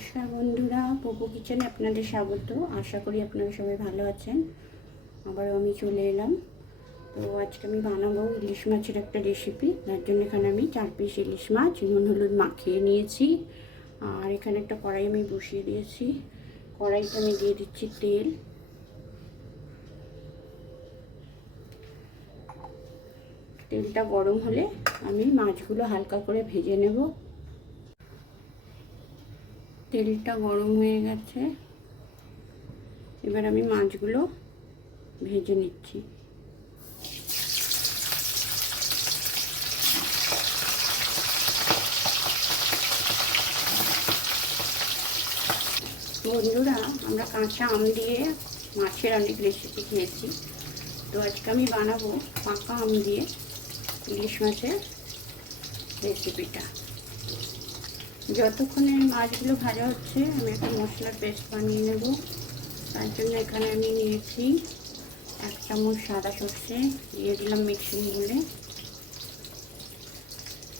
নমস্কার বন্ধুরা, পপু কিচেনে আপনাদের স্বাগত। আশা করি আপনারা সবাই ভালো আছেন। আবারও আমি চলে এলাম। তো আজকে আমি বানাবো ইলিশ মাছের একটা রেসিপি। তার জন্য এখানে আমি 4 পিস ইলিশ মাছ নুন হলুদ মাখিয়ে নিয়েছি। আর এখানে একটা কড়াই আমি বসিয়ে দিয়েছি। কড়াইতে আমি দিয়ে দিচ্ছি তেল। তেলটা গরম হলে আমি মাছগুলো হালকা করে ভেজে নেব। তেলটা গরম হয়ে গেছে, এবার আমি মাছগুলো ভেজে নিচ্ছি। বন্ধুরা, আমরা কাঁচা আম দিয়ে মাছের অনেক রেসিপি খেয়েছি, তো আজকে আমি বানাবো পাকা আম দিয়ে ইলিশ মাছের রেসিপিটা। যতক্ষণে মাছগুলো ভাজা হচ্ছে আমি একটা মশলার পেস্ট বানিয়ে নেব। তার জন্য এখানে আমি নিয়েছি 1 চামচ সাদা সর্ষে, দিয়ে দিলাম মিক্সিং বলে।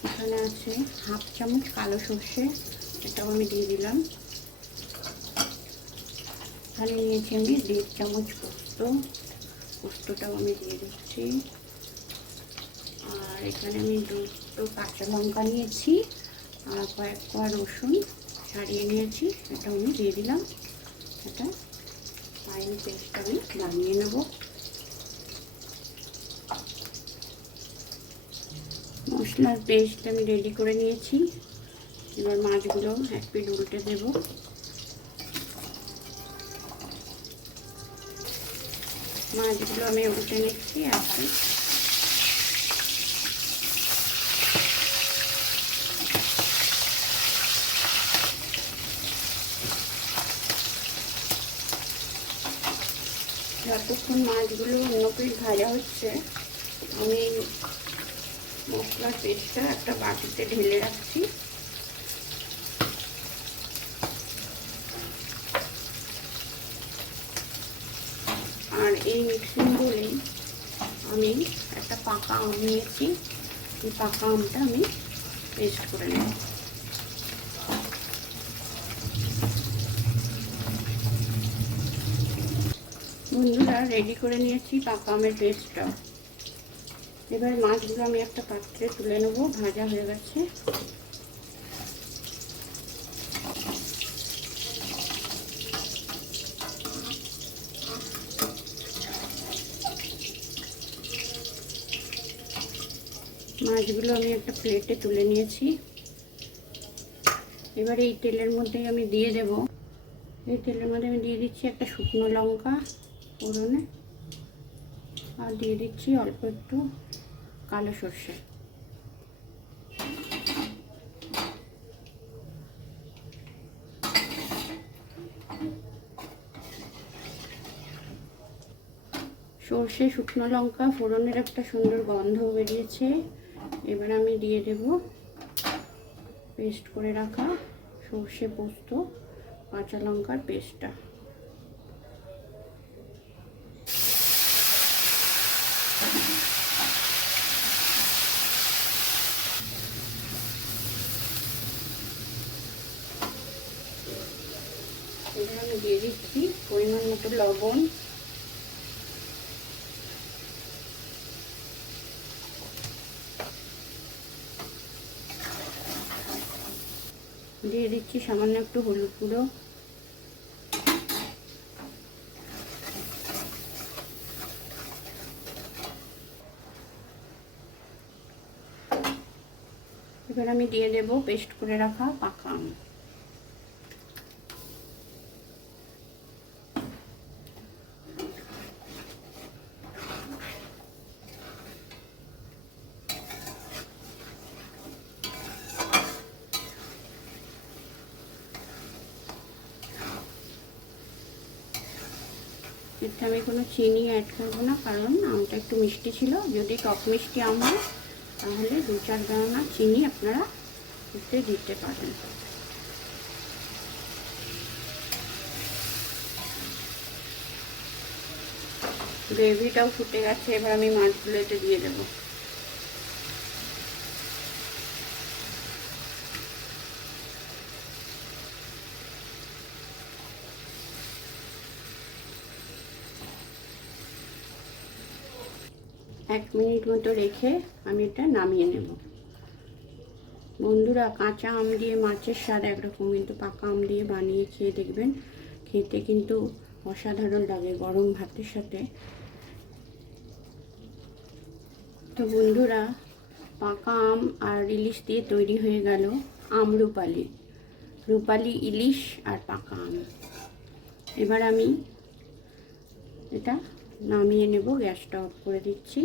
এখানে আছে 1/2 চামচ কালো সর্ষে, এটাও আমি দিয়ে দিলাম। এখানে নিয়েছি আমি 1.5 চামচ পোস্তটাও আমি দিয়ে দিচ্ছি। আর এখানে আমি 2টো কাঁচা লঙ্কা নিয়েছি আর কয়েক কোয়া রসুন ছাড়িয়ে নিয়েছি, এটাও আমি দিয়ে দিলাম। এটা ফাইন পেস্ট আমি বানিয়ে নেব। মশলার পেস্ট আমি রেডি করে নিয়েছি। এবার মাছগুলো এক পিঠ উল্টে দেব। মাছগুলো আমি উল্টে নিচ্ছি এক পিঠ। যতক্ষণ মাছগুলো অন্য পিঠ ভাজা হচ্ছে আমি মশলার পেস্টটা একটা বাটিতে ঢেলে রাখছি। আর এই মিক্সিং বলেই আমি একটা পাকা আম নিয়েছি, এই পাকা আমটা আমি পেস্ট করে নেব। বন্ধুরা, রেডি করে নিয়েছি পাকা আমের পেস্টটা। এবার মাছগুলো আমি একটা পাত্রে তুলে নেব, ভাজা হয়ে গেছে। মাছগুলো আমি একটা প্লেটে তুলে নিয়েছি। এবার এই তেলের মধ্যেই আমি দিয়ে দেব, এই তেলের মধ্যে আমি দিয়ে দিচ্ছি একটা শুকনো লঙ্কা ফোড়নে, আর দিয়ে দিচ্ছি অল্প একটু কালো সর্ষে। সর্ষে শুকনো লঙ্কা ফোড়নের একটা সুন্দর গন্ধ বেরিয়েছে। এবার আমি দিয়ে দেব পেস্ট করে রাখা সর্ষে পোস্ত কাঁচা লঙ্কার পেস্টটা। এবার আমি দিয়ে দিচ্ছি পরিমাণ মতো লবণ, দিয়ে দিচ্ছি সামান্য একটু হলুদ গুঁড়ো, এবার আমি দিয়ে দেব পেস্ট করে রাখা পাকা আম। এতে আমি কোনো চিনি অ্যাড করবো না, কারণ আমটা একটু মিষ্টি ছিল। যদি টক মিষ্টি আম হয় তাহলে 2-4 দানা চিনি আপনারা এতে দিতে পারেন। গ্রেভিটাও ফুটে গেছে, এবার আমি মাছগুলো এতে দিয়ে দেবো। 1 মিনিট মতো রেখে আমি এটা নামিয়ে নেব। বন্ধুরা, কাঁচা আম দিয়ে মাছের স্বাদ একরকম, কিন্তু পাকা আম দিয়ে বানিয়ে খেয়ে দেখবেন, খেতে কিন্তু অসাধারণ লাগে গরম ভাতের সাথে। তো বন্ধুরা, পাকা আম আর ইলিশ দিয়ে তৈরি হয়ে গেল আমরুপালি, রূপালি ইলিশ আর পাকা আম। এবার আমি এটা নামিয়ে নেব, গ্যাসটা অফ করে দিচ্ছি।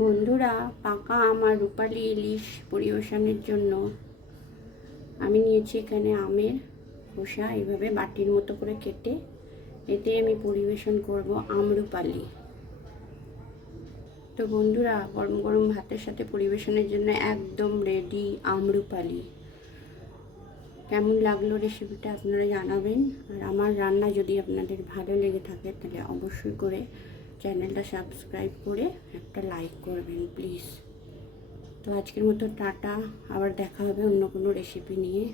বন্ধুরা, পাকা আম আর রূপালি ইলিশ পরিবেশনের জন্য আমি নিয়েছি এখানে আমের খোসা, এইভাবে বাটির মতো করে কেটে, এতে আমি পরিবেশন করব আমরুপালি। তো বন্ধুরা, গরম গরম ভাতের সাথে পরিবেশনের জন্য একদম রেডি আমরুপালি। কেমন লাগলো রেসিপিটা আপনারা জানাবেন। আর আমার রান্না যদি আপনাদের ভালো লেগে থাকে তাহলে অবশ্যই করে চ্যানেলটা সাবস্ক্রাইব করে একটা লাইক করবেন প্লিজ। তো আজকের মতো টাটা, আবার দেখা হবে অন্য কোনো রেসিপি নিয়ে।